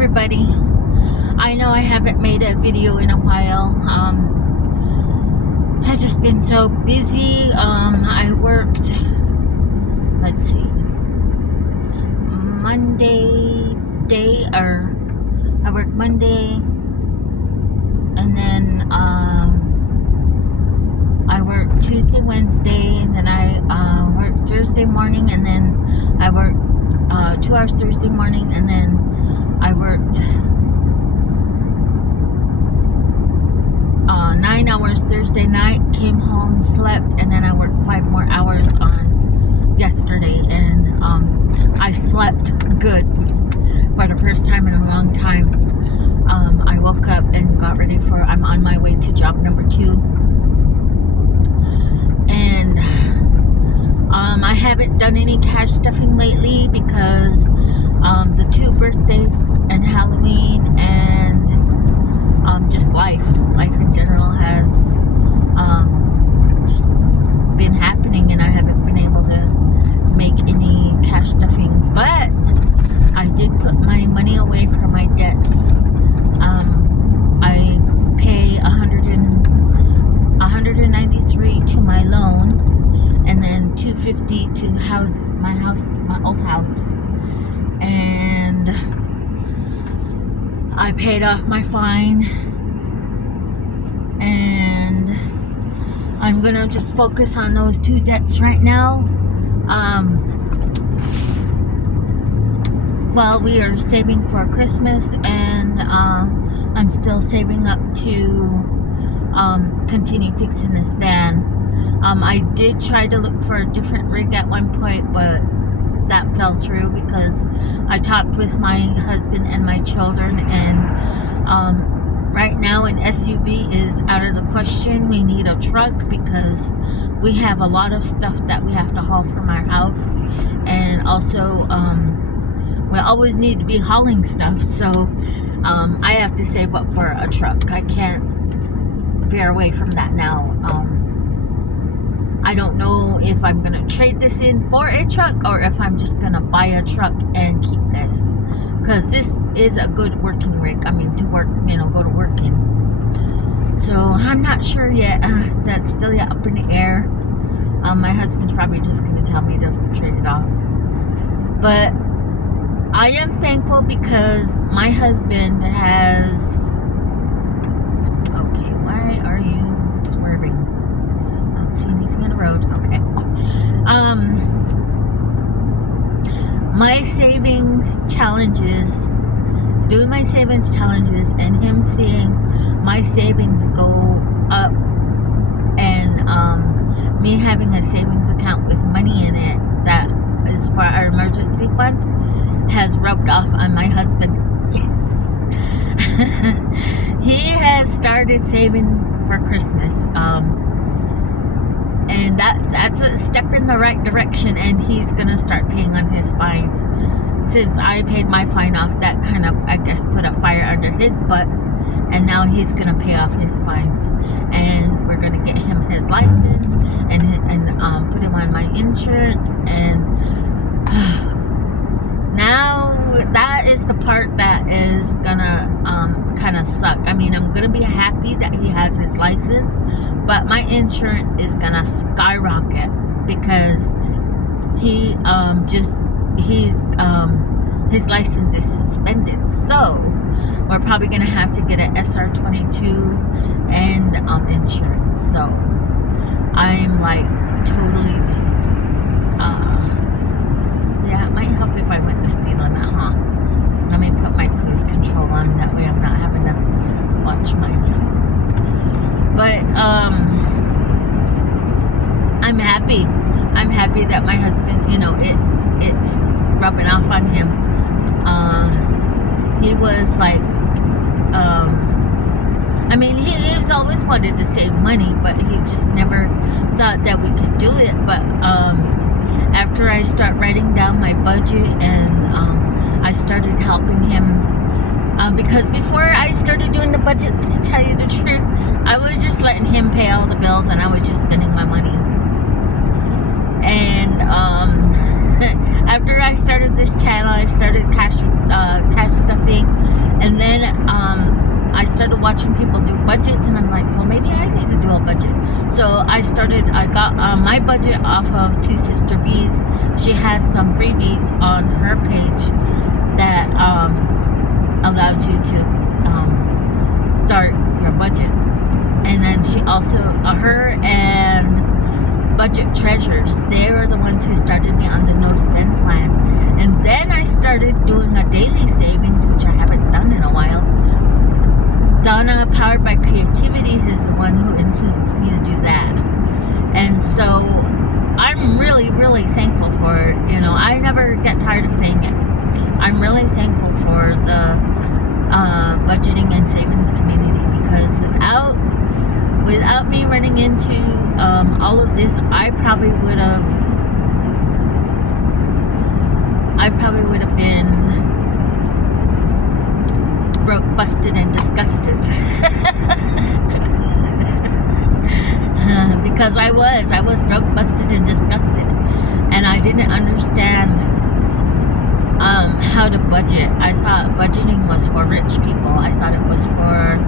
everybody. I know I haven't made a video in a while. I've just been so busy. I worked, let's see, I worked Monday, and then I worked Tuesday, Wednesday, and then I worked Thursday morning, and then I worked 2 hours Thursday morning, and then I worked 9 hours Thursday night, came home, slept, and then I worked 5 more hours on yesterday, and I slept good for the first time in a long time. I woke up and got ready I'm on my way to job number 2, and I haven't done any cash stuffing lately because the 2 birthdays and Halloween and just life in general has just been happening, and I haven't been able to make any cash stuffings, but I did put my money away for my debts. I pay $193 to my loan, and then $250 to my old house, and I paid off my fine, and I'm gonna just focus on those 2 debts right now. Well, we are saving for Christmas, and I'm still saving up to continue fixing this van. I did try to look for a different rig at one point, but that fell through because I talked with my husband and my children, and right now an SUV is out of the question. We need a truck because we have a lot of stuff that we have to haul from our house, and also we always need to be hauling stuff, so I have to save up for a truck. I can't veer away from that now. I don't know if I'm gonna trade this in for a truck or if I'm just gonna buy a truck and keep this, because this is a good working rig. I mean, to work, go to work in. So I'm not sure yet. That's still yet up in the air. My husband's probably just gonna tell me to trade it off, but I am thankful because my husband has... Okay, why are you swerving? I don't see anything on the road. Okay. My savings challenges, doing my savings challenges, and him seeing my savings go up, and me having a savings account with money in it that is for our emergency fund, has rubbed off on my husband. Yes. He has started saving for Christmas, and that's a step in the right direction, and he's gonna start paying on his fines. Since I paid my fine off, that kind of, I guess, put a fire under his butt, and now he's gonna pay off his fines, and we're gonna get him his license and put him on my insurance, and now that is the part that is gonna kind of suck. I mean, I'm gonna be happy that he has his license, but my insurance is gonna skyrocket because his license is suspended. So we're probably gonna have to get an SR22 and insurance. So I'm like totally just yeah, it might help if I went the speed limit, huh? Let me put my cruise control on, that way I'm not having to watch my... But I'm happy. I'm happy that my husband, it's rubbing off on him. He was like, I mean, he's always wanted to save money, but he's just never thought that we could do it. But after I start writing down my budget, and I started helping him, because before I started doing the budgets, to tell you the truth, I was just letting him pay all the bills, and I was just spending my money. And after I started this channel, I started cash stuffing. started watching people do budgets, and I'm like, well, maybe I need to do a budget. So I got my budget off of Two Sister Bees. She has some freebies on her page that allows you to start your budget. And then she also, her and Budget Treasures, they were the ones who started me on the no spend plan. And then I started doing a daily savings, which I haven't done in a while. Donna, Powered by Creativity, is the one who influenced me to do that. And so I'm really, really thankful for, I never get tired of saying it. I'm really thankful for the budgeting and savings community, because without me running into all of this, I probably would have been broke, busted, and disgusted. Because I was broke, busted, and disgusted, and I didn't understand how to budget. I thought budgeting was for rich people. I thought it was for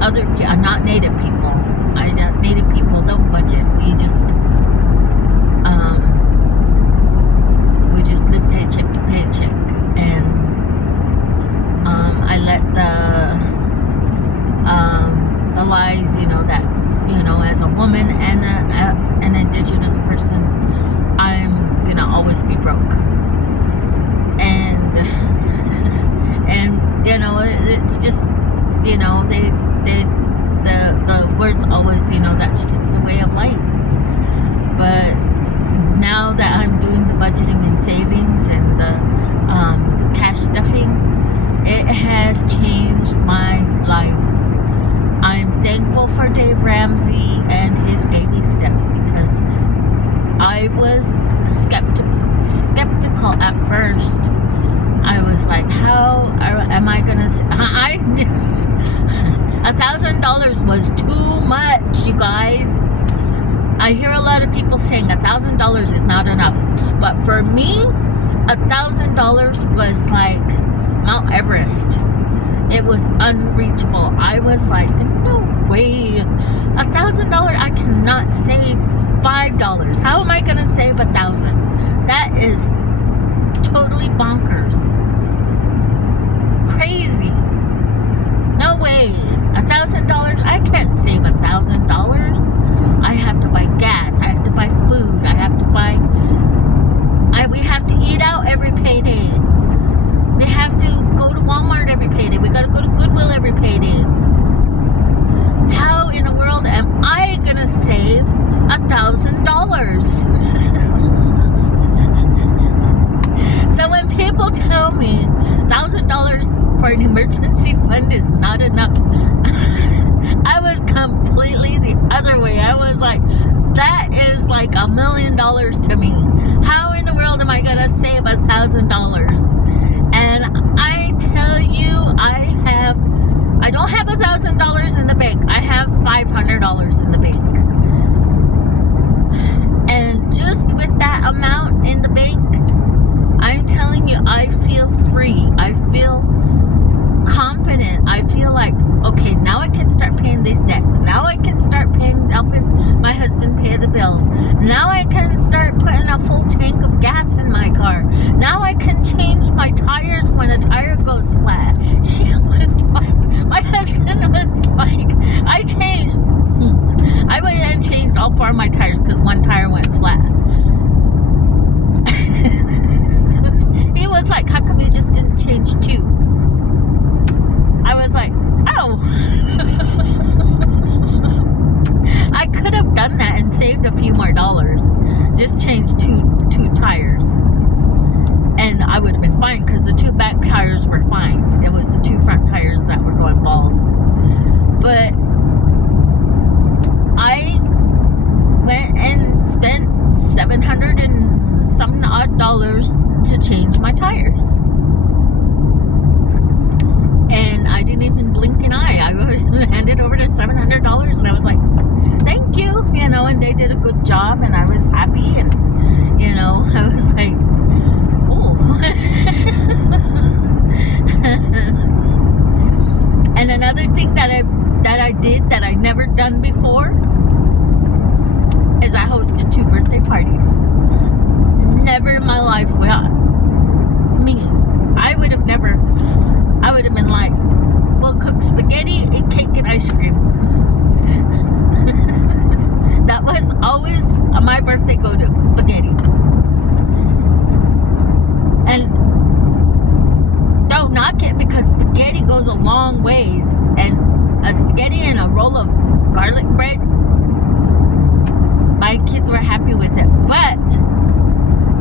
other people, not native people. Native people don't budget. We just live paycheck to paycheck, and I let the lies, that as a woman and an indigenous person, I'm gonna always be broke, and it's just the words always, that's just the way of life. But now that I'm doing the budgeting and savings and the cash stuffing, it has changed my life. I'm thankful for Dave Ramsey and his baby steps, because I was skeptical at first. I was like, how am I gonna $1,000 was too much, you guys. I hear a lot of people saying $1,000 is not enough, but for me, $1,000 was like Mount Everest. It was unreachable. I was like, no way. $1,000, I cannot save $5. How am I gonna save $1,000? That is totally bonkers. Crazy. No way. $1,000, I can't save $1,000. I have to buy gas. I have to buy food. We have to eat out every payday. We have to go to Walmart every payday. We gotta go to Goodwill every payday. How in the world am I gonna save $1,000? So when people tell me $1,000 for an emergency fund is not enough, I was completely the other way. I was like, that is like $1 million to me. How in the world am I gonna save $1,000? And I tell you, I don't have $1,000 in the bank. I have $500 in the bank. And just with that amount in the bank, I'm telling you, I feel free. I feel confident. I feel like, okay, now I can start paying these debts. Now I can start helping my husband pay the bills. Now I can start putting a full tank of gas in my car. Now I can change my tires when a tire goes flat. It was like, my husband was like, I went and changed all 4 of my tires because one tire went flat. He was like, how come you just didn't change 2? I was like, oh. I could have done that and saved a few more dollars. Just changed two tires. And I would have been fine because the 2 back tires were fine. It was the 2 front tires that were going bald. But I went and spent $700 and some odd dollars to change my tires. And I didn't even blink an eye. I handed over the $700 and I was like, thank you, and they did a good job and I was happy, and I was like, oh. And another parties. Never in my life would I would have been like, we'll cook spaghetti and cake and ice cream. That was always my birthday go-to, spaghetti. And don't knock it, because spaghetti goes a long ways. And a spaghetti and a roll of garlic bread, my kids were happy with it. But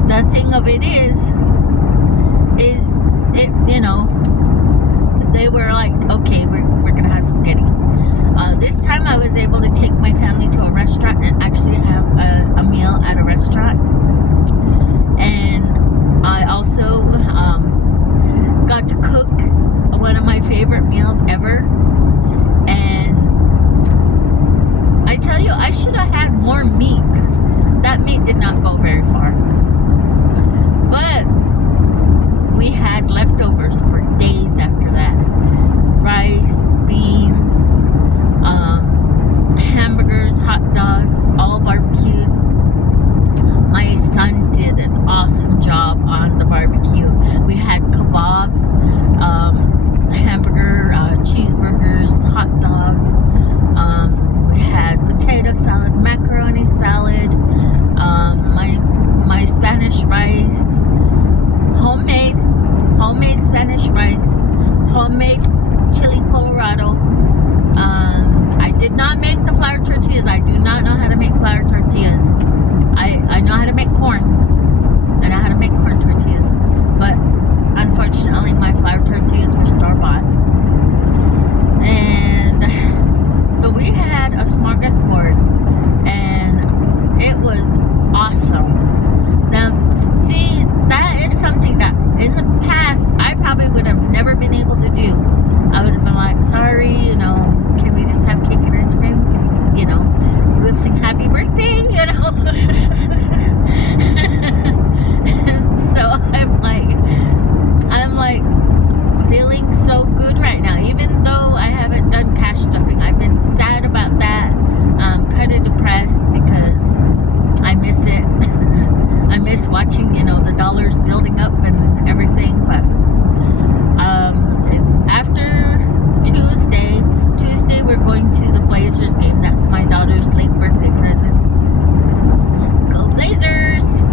the thing of it is it, they were like, okay, we're gonna have spaghetti. This time I was able to take my family to a restaurant and actually have a meal at a restaurant. And I also got to cook one of my favorite meals ever. And I tell you, I should have had more meat, because that meat did not go very far. But we had leftovers for days after that. Rice, beans, hamburgers, hot dogs, all barbecued. My son did an awesome job on the barbecue. We had kebabs, hamburger, cheeseburgers, hot dogs. We had potato salad, macaroni salad, my Spanish rice, homemade Spanish rice, homemade chili Colorado. I did not make the flour tortillas. I do not know how to make flour tortillas. I know how to make corn. I know how to make corn tortillas. But unfortunately, my flour tortillas were store-bought. But we had a smorgasbord, and it was awesome. Now, see, that is something that in the past I probably would have never been able to do. I would have been like, sorry, can we just have cake and ice cream? We would sing happy birthday, And so I'm like feeling so good right now, even though I haven't done cash stuffing. I've been sad about that. I'm kind of depressed because I miss it. I miss watching, the dollars building up and everything. But after Tuesday, we're going to the Blazers game. That's my daughter's late birthday present. Go Blazers!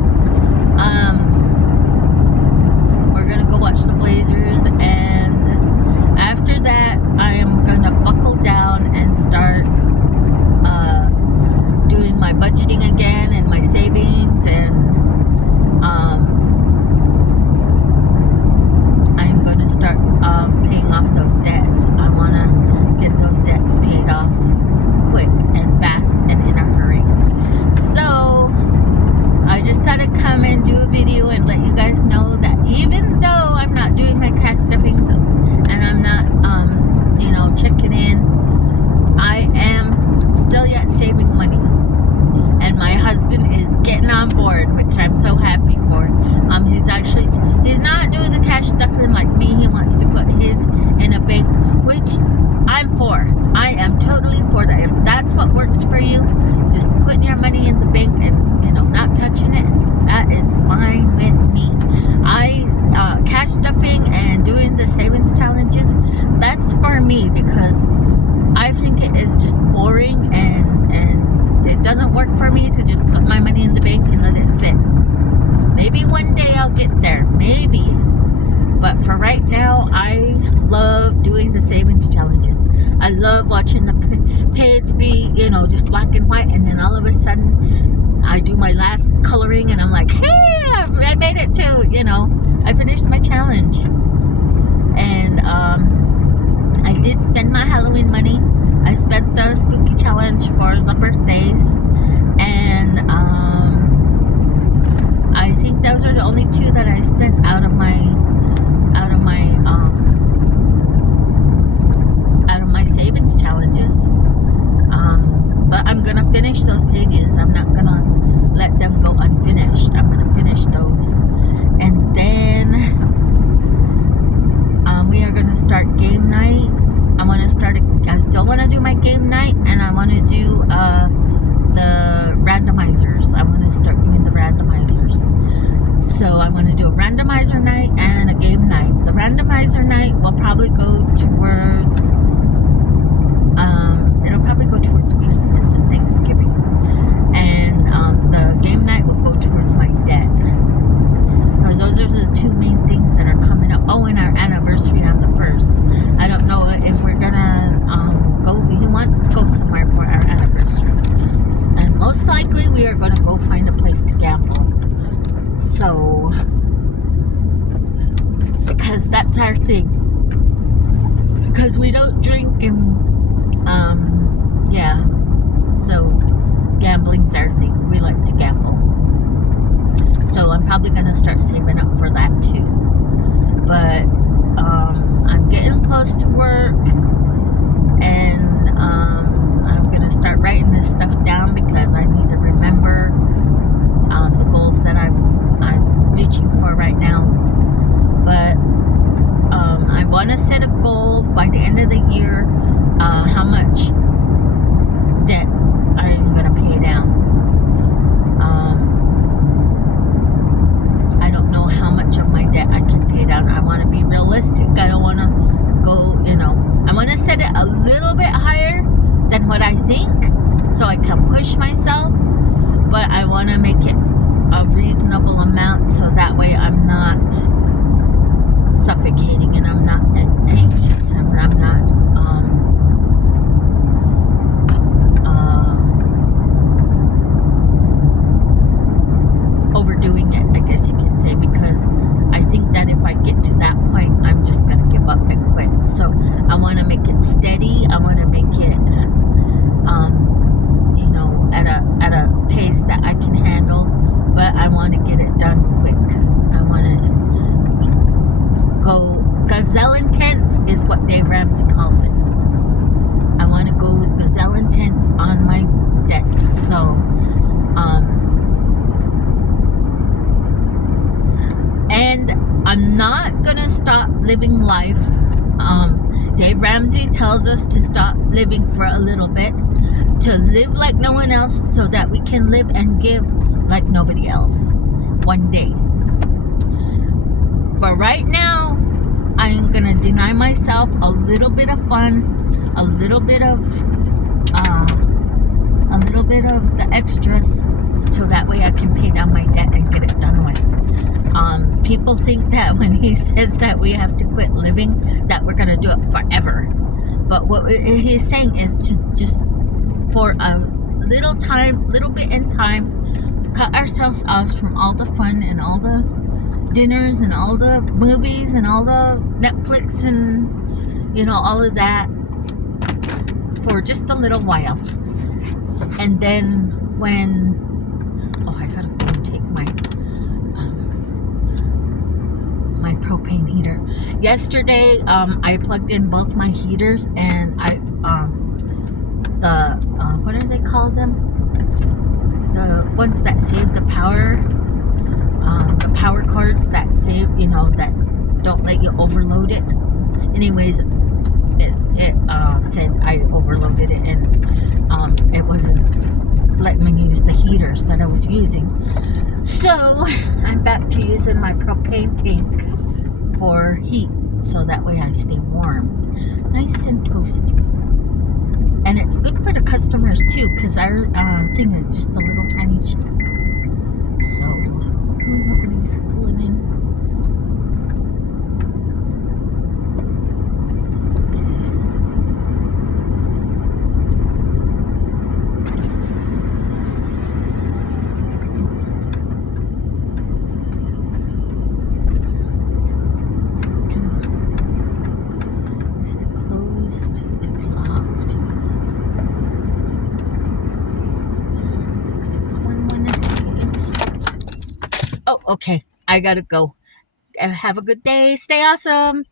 We're gonna go watch the Blazers, and after that, I am gonna buckle down and start doing my budgeting again and my savings, and I'm gonna start paying off those debts. I wanna get those debts paid off quick and fast and in a hurry. So I just thought I'd come and do a video and let you guys know that even though I'm not doing my cash stuffings and I'm not checking in, I am still yet saving money. And my husband is getting on board, which I'm so happy for. He's not doing the cash stuffing like me. He wants to put his in a bank, which I'm for. I am totally for that. If that's what works for you, just putting your money in the bank and not touching it, that is fine with me. Cash stuffing and doing the savings challenges, that's for me, because I think it is just boring, and it doesn't work for me to just put my money in the bank and let it sit. Maybe one day I'll get there, maybe. But for right now, I love doing the savings challenges. I love watching the page be, just black and white, and then all of a sudden I do my last coloring and I'm like, hey, I made it too, I finished my challenge. And I did spend my Halloween money. I spent the spooky challenge for the birthdays, and I think those are the only two that I spent out of my savings challenges. But I'm gonna finish those pages. I'm not gonna let them go unfinished. I'm gonna finish those, and then we are gonna start game night. I still want to do my game night, and I want to do the randomizers. I want to start doing the randomizers. So I'm going to do a randomizer night and a game night. The randomizer night will probably go towards, it'll probably go towards Christmas and Thanksgiving. And the game night will go towards my debt. Because those are the two main things that are coming up. Oh, and our anniversary on the 1st. I don't know if we're going to go. He wants to go somewhere for our anniversary. And most likely we are going to go find a place to gamble. So, because that's our thing. Because we don't drink and, yeah. So, gambling's our thing. We like to gamble. So, I'm probably going to start saving up for that too. But, I'm getting close to work. And, I'm going to start writing this stuff down because I need to remember the goals that I'm reaching for right now. But I want to set a goal by the end of the year, how much debt I'm going to pay down. I don't know how much of my debt I can pay down. I want to be realistic. I don't want to go, I want to set it a little bit higher than what I think so I can push myself, but I want to make it a reasonable amount so that way I'm not suffocating and I'm not anxious and I'm not overdoing it, I guess you can say, because I think that if I get to that point I'm just going to give up and quit. So I want to make it steady. I want to make it at a pace that I can handle, but I want to get it done quick. I want to go gazelle intense is what Dave Ramsey calls it. I want to go gazelle intense on my debts. So and I'm not gonna stop living life. Dave Ramsey tells us to stop living for a little bit, to live like no one else so that we can live and give like nobody else one day. For right now, I'm gonna deny myself a little bit of fun, a little bit of the extras, so that way I can pay down my debt and get it done with. People think that when he says that we have to quit living, that we're gonna do it forever. But what he's saying is to just, for a little bit in time, cut ourselves off from all the fun and all the dinners and all the movies and all the Netflix and all of that for just a little while. And then when I gotta go and take my my propane heater. Yesterday I plugged in both my heaters and what do they call them? The ones that save the power, the power cords that save, that don't let you overload it. Anyways, it said I overloaded it and it wasn't letting me use the heaters that I was using. So I'm back to using my propane tank for heat, so that way I stay warm, nice and toasty. And it's good for the customers too, because our thing is just a little tiny shack. So nobody's pulling in. Is it closed? It's locked. 6611, I think it is. Oh, okay. I gotta go. Have a good day. Stay awesome.